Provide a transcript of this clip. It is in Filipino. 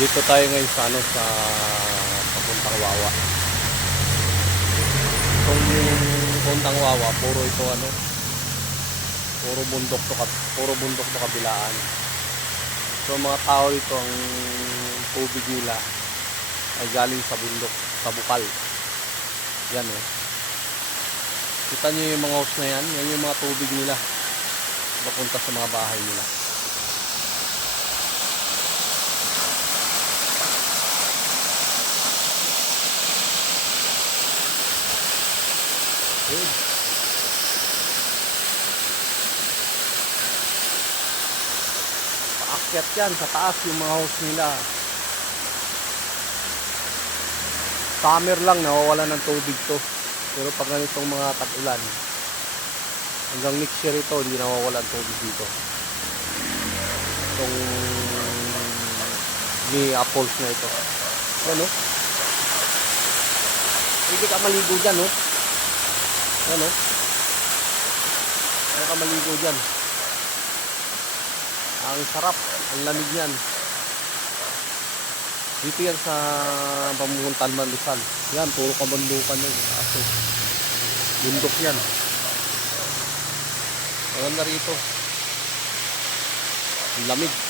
Dito tayo ngayon sa sa papuntang Wawa. Itong puntang Wawa, puro ito puro bundok to kabilaan. So mga tao dito, ang tubig nila ay galing sa bundok, sa bukal. Yan Kita nyo yung mga house na yan, yan yung mga tubig nila papunta sa mga bahay nila. Paakyat yan sa taas yung mga house nila. Summer lang nawawala ng tubig to, pero pag ganitong mga tag-ulan hanggang next year ito hindi nawawala ng tubig dito. Itong Falls na ito, ano, pwede ka maligo dyan, ano, pwede ka maligo dyan. Ang sarap, ang lamig niyan. Dito yan sa pamuntan man Rizal. Yan, puro kabandukan yan. Aso. Bundok yan. Maganda rito. Ang lamig.